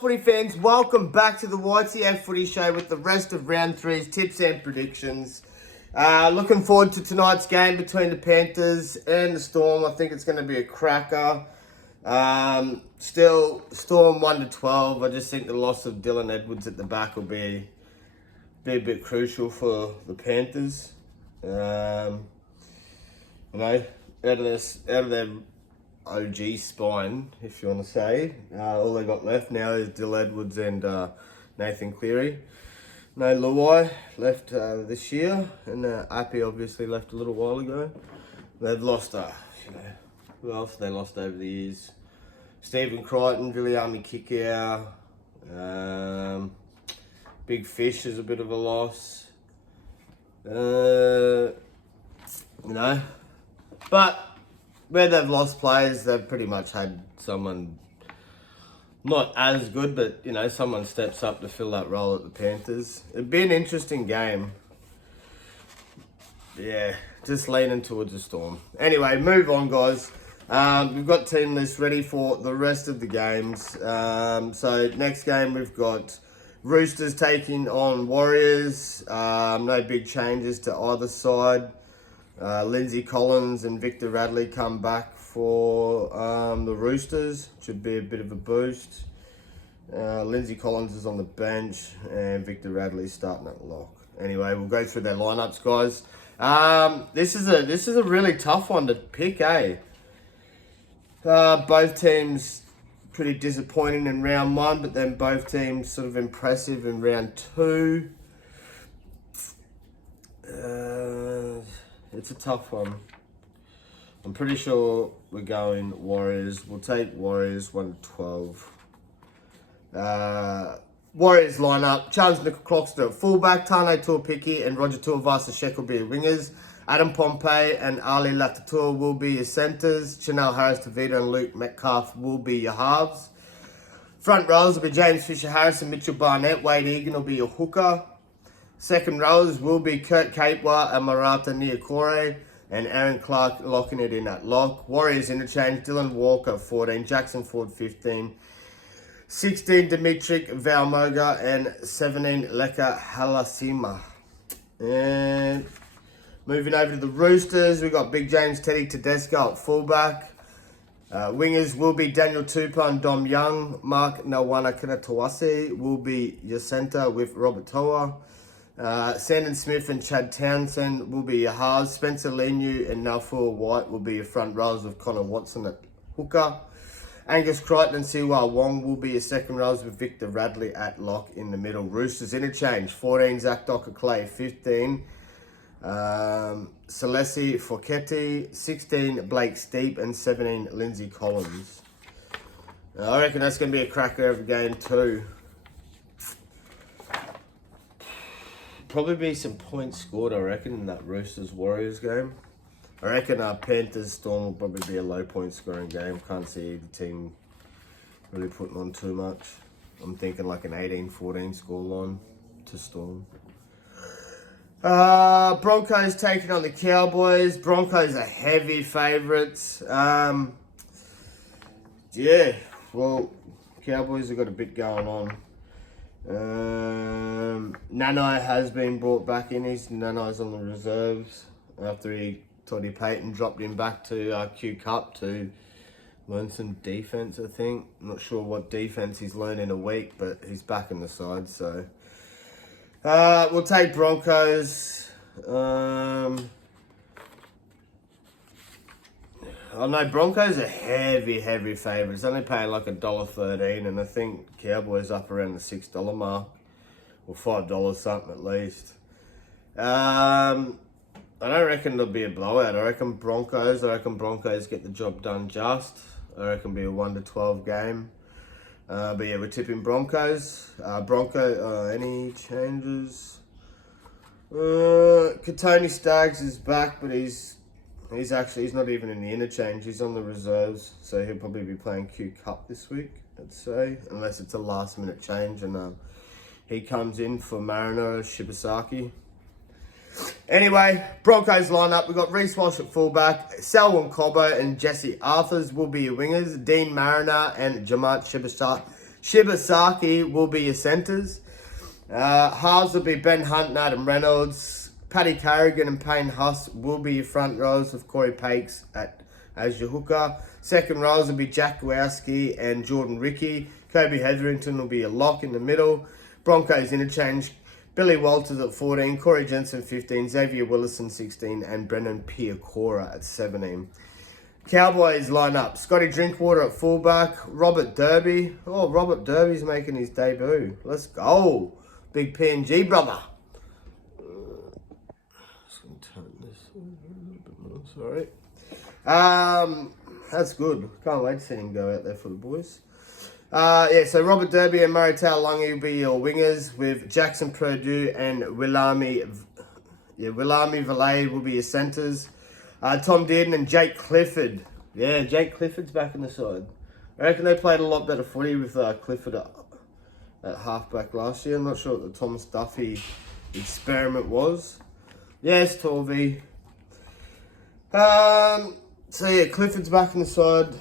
Footy fans, welcome back to the YTF Footy Show with the rest of Round 3's tips and predictions. Looking forward to tonight's game between the Panthers and the Storm. I think it's going to be a cracker. Still, Storm 1-12. I just think the loss of Dylan Edwards at the back will be a bit crucial for the Panthers. Out of their OG spine, if you want to say. All they got left now is Dill Edwards and Nathan Cleary. No Luai left this year, and Appy obviously left a little while ago. They've lost, who else they lost over the years? Stephen Crichton, Viliami Kikau, Big Fish is a bit of a loss. But where they've lost players, they've pretty much had someone not as good, but, someone steps up to fill that role at the Panthers. It'd be an interesting game. Yeah, just leaning towards the Storm. Anyway, move on, guys. We've got team lists ready for the rest of the games. So next game, we've got Roosters taking on Warriors. No big changes to either side. Lindsay Collins and Victor Radley come back for the Roosters. Should be a bit of a boost. Lindsay Collins is on the bench and Victor Radley's starting at lock. Anyway, we'll go through their lineups, guys. This is a really tough one to pick, eh? Both teams pretty disappointing in round 1, but then both teams sort of impressive in round 2. It's a tough one. I'm pretty sure we're going Warriors. We'll take Warriors 1-12. Warriors lineup: Charles Nicoll-Croxton at fullback, Tane Tuapiki and Roger Tuivasa-Sheck will be your wingers. Adam Pompey and Ali Latatua will be your centres. Chanel Harris-Tavita and Luke Metcalf will be your halves. Front rows will be James Fisher-Harris and Mitchell Barnett. Wade Egan will be your hooker. Second rows will be Kurt Capewell and Marata Niokore, and Aaron Clark locking it in at lock. Warriors interchange: Dylan Walker 14, Jackson Ford 15, 16 Dimitrik Valmoga and 17 Leka Halasima. And moving over to the Roosters, we've got Big James Teddy Tedesco at fullback. Wingers will be Daniel Tupou and Dom Young. Mark Nawana Kanatawase will be your centre with Robert Toa. Sandon Smith and Chad Townsend will be your halves. Spencer Leniu and Nalfua White will be your front rows with Connor Watson at hooker. Angus Crichton and Siwa Wong will be your second rows with Victor Radley at lock in the middle. Roosters interchange: 14 Zach Docker-Clay, 15 Celesi Forchetti, 16 Blake Steep and 17 Lindsay Collins. I reckon that's going to be a cracker of a game too. Probably be some points scored, I reckon, in that Roosters-Warriors game. I reckon Panthers-Storm will probably be a low point scoring game. Can't see either team really putting on too much. I'm thinking like an 18-14 scoreline to Storm. Broncos taking on the Cowboys. Broncos are heavy favourites. Well, Cowboys have got a bit going on. Nanai has been brought back in. Nanai's on the reserves after Toddy Payton dropped him back to Q Cup to learn some defense, I think. I'm not sure what defense he's learned in a week, but he's back in the side, so we'll take Broncos. I know Broncos are heavy favourites. Only paying like $1.13, and I think Cowboys up around the $6 mark, or $5 something at least. I don't reckon there'll be a blowout. I reckon Broncos get the job done just. I reckon it'll be a 1-12 game. But yeah, we're tipping Broncos. Any changes? Katoni Staggs is back, but he's not even in the interchange. He's on the reserves, so he'll probably be playing Q Cup this week, I'd say, unless it's a last minute change and he comes in for Mariner Shibasaki. Anyway, Broncos lineup. We've got Reece Walsh at fullback. Selwyn Cobbo and Jesse Arthurs will be your wingers. Dean Mariner and Jamat Shibasaki will be your centres. Halves will be Ben Hunt and Adam Reynolds. Paddy Carrigan and Payne Huss will be your front rows with Corey Pakes as your hooker. Second rows will be Jack Gowowski and Jordan Rickey. Kobe Hetherington will be a lock in the middle. Broncos interchange. Billy Walters at 14, Corey Jensen 15, Xavier Willison 16, and Brendan Piacora at 17. Cowboys line up. Scotty Drinkwater at fullback. Robert Derby. Oh, Robert Derby's making his debut. Let's go. Big PNG brother. Just going to turn this a little bit more. Sorry. That's good. Can't wait to see him go out there for the boys. So Robert Derby and Murray Taulagi will be your wingers, with Jackson Purdue and Willami Valet will be your centres. Tom Dearden and Jake Clifford. Yeah, Jake Clifford's back in the side. I reckon they played a lot better footy with Clifford at halfback last year. I'm not sure what the Thomas Duffy experiment was. Yes, Torvey. Clifford's back in the side.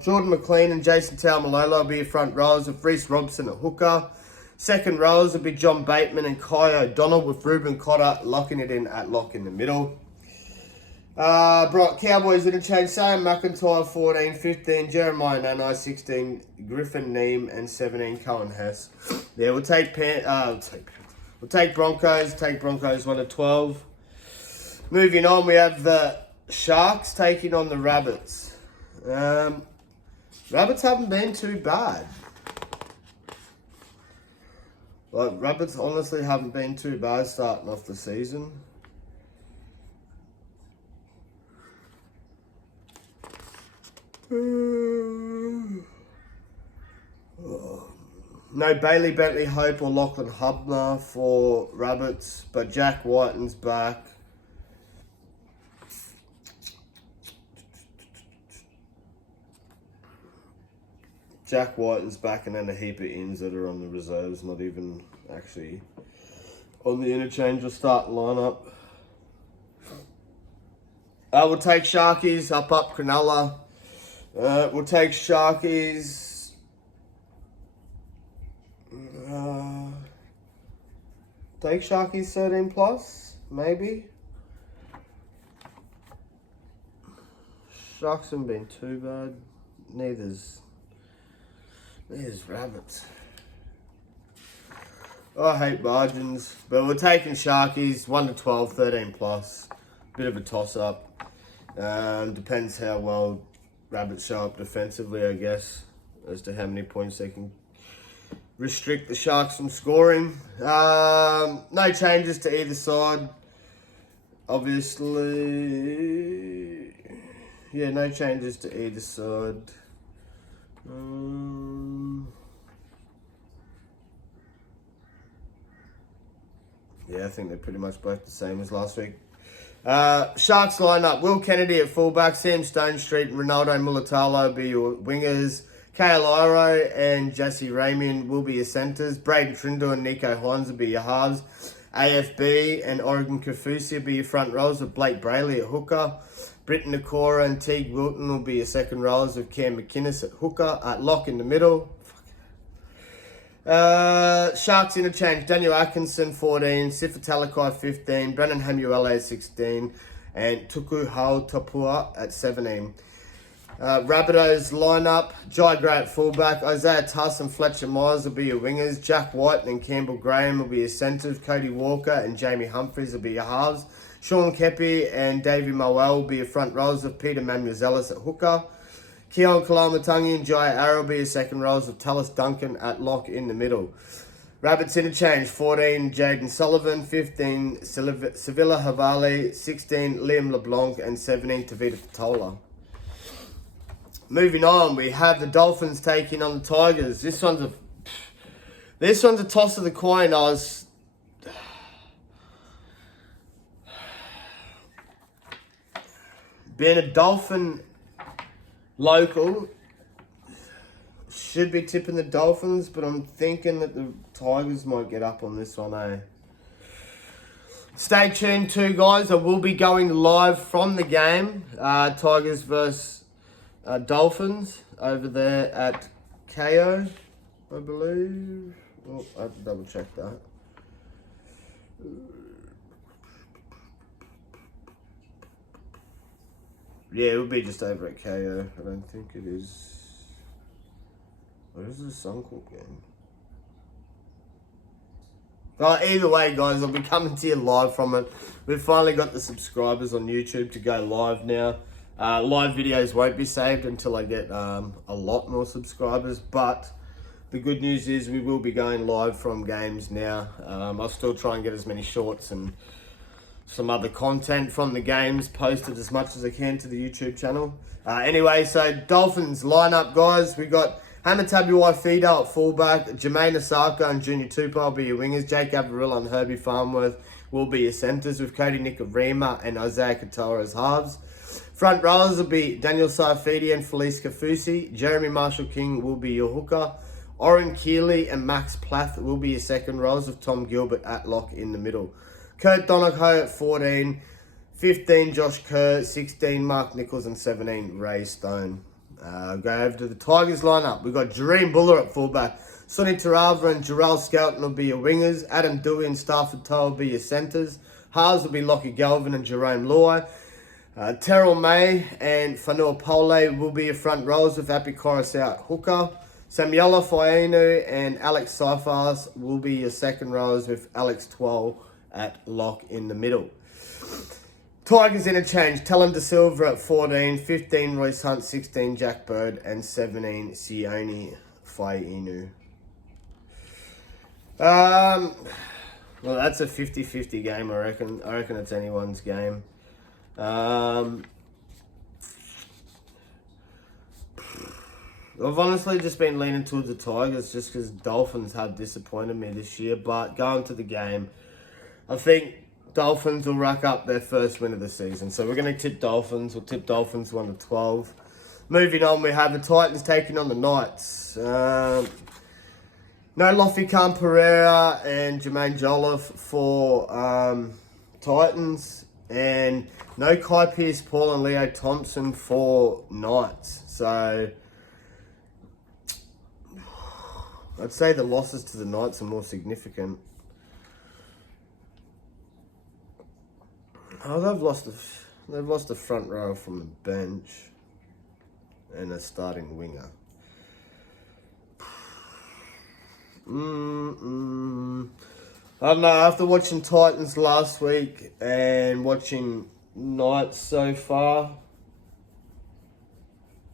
Jordan McLean and Jason Taumalolo will be your front rows, with Reece Robson at hooker. Second rows will be John Bateman and Kai O'Donnell, with Ruben Cotter locking it in at lock in the middle. Cowboys interchange. Sam McIntyre 14, 15 Jeremiah Nanai 16, Griffin Neem and 17 Cohen Hess. Yeah, we'll take Broncos. Take Broncos 1 to 12. Moving on, we have the Sharks taking on the Rabbits. Rabbits haven't been too bad. Rabbits honestly haven't been too bad starting off the season. No Bailey Bentley Hope or Lachlan Hubner for Rabbits, but Jack Whiten's back. Jack Whiten's back, and then a heap of ins that are on the reserves, not even actually on the interchange or start lineup. We'll take Sharkies up Cronulla. We'll take Sharkies. Take Sharkies 13 plus, maybe. Sharks haven't been too bad. Neither's Rabbits. I hate margins, but we're taking Sharkies 1 to 12, 13 plus. Bit of a toss up. Depends how well Rabbits show up defensively, I guess, as to how many points they can restrict the Sharks from scoring. No changes to either side, obviously. Yeah, no changes to either side. Yeah, I think they're pretty much both the same as last week. Sharks line up. Will Kennedy at fullback, Sam Stonestreet and Ronaldo Mulatalo will be your wingers. Kale Iro and Jesse Ramian will be your centres. Braden Trindle and Nico Hines will be your halves. AFB and Oregon Kafusi will be your front rows, with Blake Brayley at hooker. Britton Nakora and Teague Wilton will be your second rows, with Cam McInnes at hooker, at lock in the middle. Sharks interchange. Daniel Atkinson 14, Sifa Talakai 15, Brennan Hamuele 16, and Tuku Hautapua at 17. Rabbitohs lineup. Jai Gray at fullback, Isaiah Tuss and Fletcher Myers will be your wingers. Jack White and Campbell Graham will be your centres. Cody Walker and Jamie Humphries will be your halves. Sean Kepi and Davey Mowell will be your front rows, with Peter Manuzelis at hooker. Keon Kalamatangi and Jai Arrow will be your second rows, with Tallis Duncan at lock in the middle. Rabbits interchange. 14 Jaden Sullivan, 15 Sevilla Havali, 16 Liam LeBlanc and 17 Tavita Totola. Moving on, we have the Dolphins taking on the Tigers. This one's a toss of the coin. Being a Dolphin local, should be tipping the Dolphins, but I'm thinking that the Tigers might get up on this one, eh? Stay tuned too, guys. I will be going live from the game. Tigers versus Dolphins over there at KO, I believe. Oh, I have to double check that. Yeah, it would be just over at KO. I don't think it is. What is this Suncorp game? Either way, guys, I'll be coming to you live from it. We've finally got the subscribers on YouTube to go live now. Live videos won't be saved until I get a lot more subscribers, but the good news is we will be going live from games now. I'll still try and get as many shorts and some other content from the games posted as much as I can to the YouTube channel. Anyway, so Dolphins lineup, guys. We got Hamatabuai Fido at fullback, Jermaine Asako and Junior Tupou will be your wingers, Jake Averillo and Herbie Farnworth will be your centres, with Cody Nikorima and Isaiah Katoa as halves. Front rowers will be Daniel Saifidi and Felice Kafusi. Jeremy Marshall-King will be your hooker. Oren Keeley and Max Plath will be your second rows, with Tom Gilbert at lock in the middle. Kurt Donoghue at 14, 15 Josh Kerr, 16 Mark Nichols and 17 Ray Stone. Go over to the Tigers lineup. We've got Jareem Buller at fullback. Sonny Tarava and Jarrell Skelton will be your wingers. Adam Dewey and Stafford Toa will be your centres. Halves will be Lockie Galvin and Jerome Luai. Terrell May and Fanua Pole will be your front rows, with Api Coruscant at hooker. Samuela Fainu and Alex Seifers will be your second rows, with Alex Twell at lock in the middle. Tigers interchange, Talon De Silva at 14, 15 Royce Hunt, 16 Jack Bird and 17 Sione Faiinu. Well, that's a 50-50 game, I reckon. I reckon it's anyone's game. I've honestly just been leaning towards the Tigers just because Dolphins have disappointed me this year. But going to the game, I think Dolphins will rack up their first win of the season. So we're going to tip Dolphins. We'll tip Dolphins 1-12. Moving on, we have the Titans taking on the Knights. No Lofi Khan Pereira and Jermaine Jolliffe for Titans. And no Kai Pearce-Paul and Leo Thompson for Knights. So I'd say the losses to the Knights are more significant. Oh, they've lost the front row from the bench and a starting winger. I don't know, after watching Titans last week and watching Knights so far,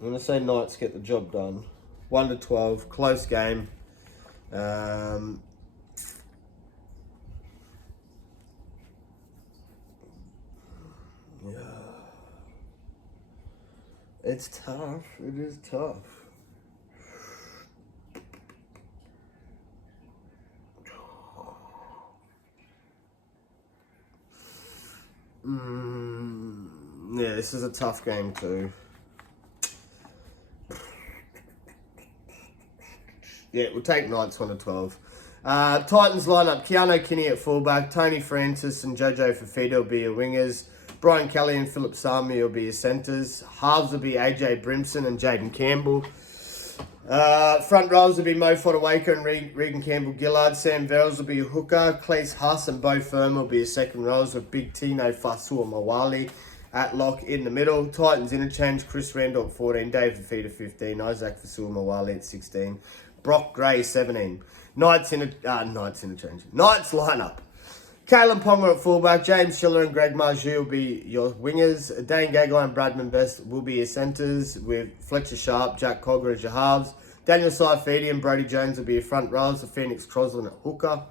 I'm going to say Knights get the job done. 1-12, close game. Yeah. It's tough. It is tough. Yeah, this is a tough game too. Yeah, we'll take Knights 1-12. Titans lineup, Keanu Kinney at fullback, Tony Francis and Jojo Fafita will be your wingers. Brian Kelly and Philip Sami will be your centres. Halves will be AJ Brimson and Jaden Campbell. Front rows will be Mo Fodawaker and Regan Campbell-Gillard. Sam Verrills will be your hooker. Cleese Huss and Bo Firm will be your second rows, with Big Tino Fasua Mawali at lock in the middle. Titans interchange, Chris Randall at 14, Dave Fafita 15, Isaac Fasua Mawali at 16, Brock Gray 17. Knights interchange. Knights lineup. Kalen Ponga at fullback, James Schiller and Greg Marju will be your wingers. Dane Gagai and Bradman Best will be your centres, with Fletcher Sharp, Jack Cogger as your halves. Daniel Saifidi and Brody Jones will be your front rows, with Phoenix Crosland at hooker.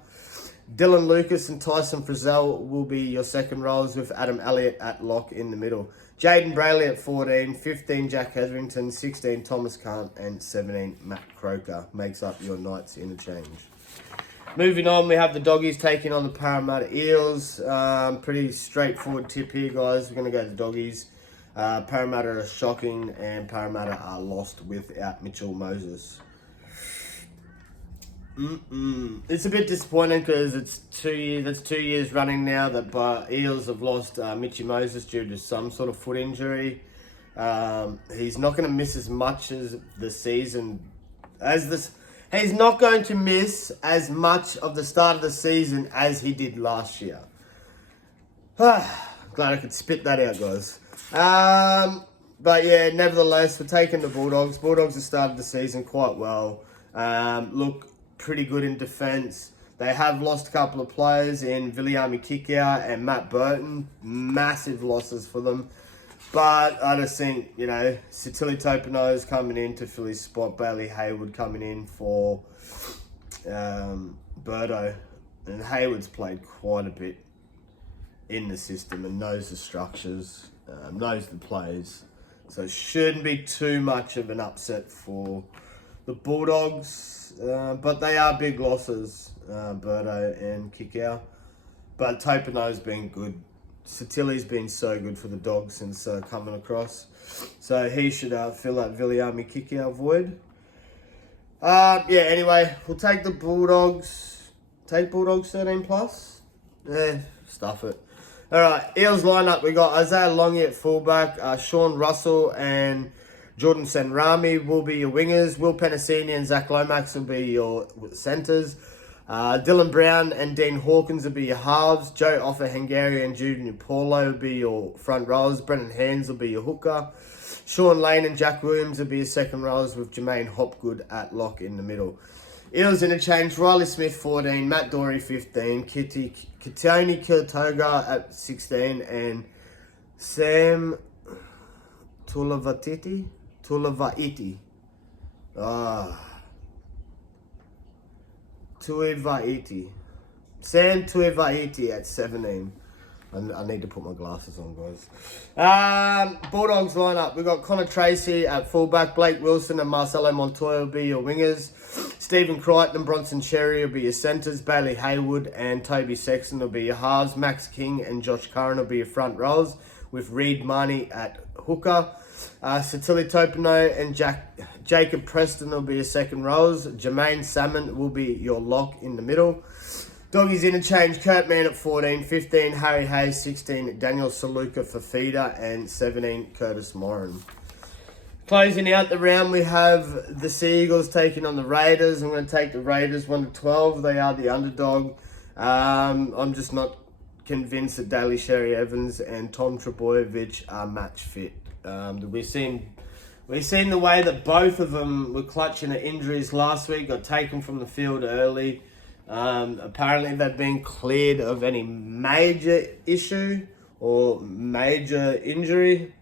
Dylan Lucas and Tyson Frizzell will be your second rows, with Adam Elliott at lock in the middle. Jaden Brayley at 14, 15 Jack Hetherington, 16 Thomas Kant and 17 Matt Croker makes up your Knights interchange. Moving on, we have the Doggies taking on the Parramatta Eels. Pretty straightforward tip here, guys. We're going to go to the Doggies. Parramatta are shocking, and Parramatta are lost without Mitchell Moses. It's a bit disappointing because it's 2 years. That's 2 years running now that Eels have lost Mitchy Moses due to some sort of foot injury. He's not going to miss as much as the season He's not going to miss as much of the start of the season as he did last year. Glad I could spit that out, guys. But yeah, nevertheless, we're taking the Bulldogs. Bulldogs have started the season quite well. Look pretty good in defence. They have lost a couple of players in Viliami Kikau and Matt Burton. Massive losses for them. But I just think, Satili Topano's coming in to fill his spot. Bailey Hayward coming in for Birdo. And Hayward's played quite a bit in the system and knows the structures, knows the plays. So it shouldn't be too much of an upset for the Bulldogs. But they are big losses, Birdo and Kikau. But Topano's been good. Satili's been so good for the Dogs since coming across. So he should fill that Viliami Kikau void. Anyway, we'll take the Bulldogs. Take Bulldogs 13 plus? Stuff it. Alright, Eels lineup. We got Isaiah Longy at fullback. Sean Russell and Jordan Senrami will be your wingers. Will Penasini and Zach Lomax will be your centres. Dylan Brown and Dean Hawkins will be your halves. Joe Offa-Hungary and Junior Paulo will be your front rows. Brendan Hands will be your hooker. Sean Lane and Jack Williams will be your second rows with Jermaine Hopgood at lock in the middle. Eels interchange, Riley Smith 14, Matt Dory 15, Kitoni Kirtoga at 16 and Sam Tulavaiti. Sam Tuivaiti at 17. I need to put my glasses on, guys. Bulldogs lineup. We've got Connor Tracy at fullback. Blake Wilson and Marcelo Montoya will be your wingers. Stephen Crichton and Bronson Cherry will be your centres. Bailey Hayward and Toby Sexton will be your halves. Max King and Josh Curran will be your front rows, with Reed Marnie at hooker. Satili Topano and Jacob Preston will be your second rows. Jermaine Salmon will be your lock in the middle. Doggies interchange, Kurt Mann at 14, 15, Harry Hayes, 16, Daniel Saluka for feeder, and 17, Curtis Moran. Closing out the round, we have the Sea Eagles taking on the Raiders. I'm going to take the Raiders 1-12. They are the underdog. I'm just not convinced that Daly Sherry Evans and Tom Trebojevic are match fit. We've seen the way that both of them were clutching at injuries last week, got taken from the field early. Apparently they've been cleared of any major issue or major injury,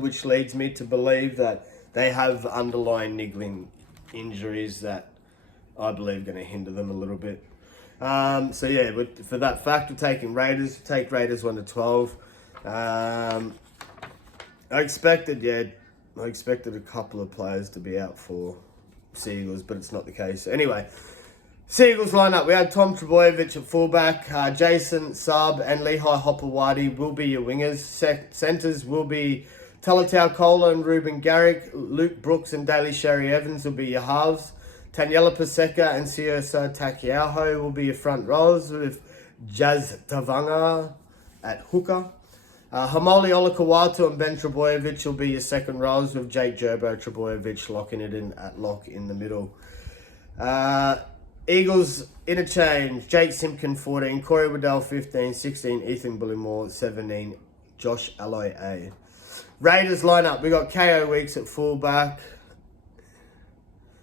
which leads me to believe that they have underlying niggling injuries that I believe are going to hinder them a little bit. For that fact, we're taking Raiders. Take Raiders 1-12. I expected a couple of players to be out for Sea Eagles, but it's not the case. Anyway, Sea Eagles lineup. We had Tom Trebojevic at fullback. Jason Saab and Lehigh Hopewadi will be your wingers. Centres will be Talatau Kola and Ruben Garrick. Luke Brooks and Daly Sherry Evans will be your halves. Taniela Paseka and Siyosa Takiaho will be your front rows, with Jazz Tavanga at hooker. Hamoli Olakawatu and Ben Trebojevic will be your second rows, with Jake Gerbo Trebojevic locking it in at lock in the middle. Eagles interchange, Jake Simpkin 14, Corey Waddell 15, 16, Ethan Bullimore 17, Josh Alloy A. Raiders lineup, we got KO Weeks at fullback,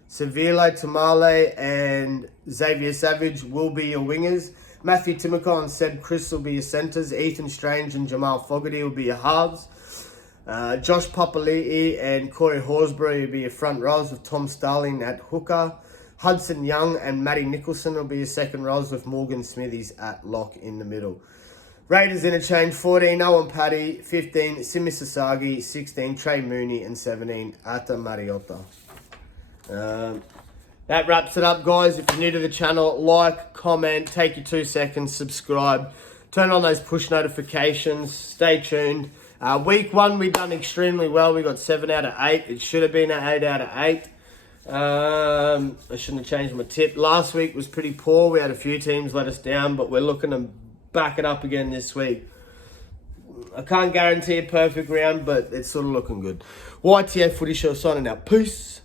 Seville Tamale and Xavier Savage will be your wingers. Matthew Timoko and Seb Chris will be your centres. Ethan Strange and Jamal Fogarty will be your halves. Josh Papali'i and Corey Horsburgh will be your front rows, with Tom Starling at hooker. Hudson Young and Matty Nicholson will be your second rows, with Morgan Smithies at lock in the middle. Raiders interchange, 14, Owen Paddy, 15, Simi Sasagi, 16, Trey Mooney, and 17, Ata Mariota. That wraps it up, guys. If you're new to the channel, like, comment, take your 2 seconds, subscribe, turn on those push notifications, stay tuned. Week 1, we done extremely well. We got 7 out of 8. It should have been an 8 out of 8. I shouldn't have changed my tip. Last week was pretty poor. We had a few teams let us down, but we're looking to back it up again this week. I can't guarantee a perfect round, but it's sort of looking good. YTA Footy Show signing out. Peace.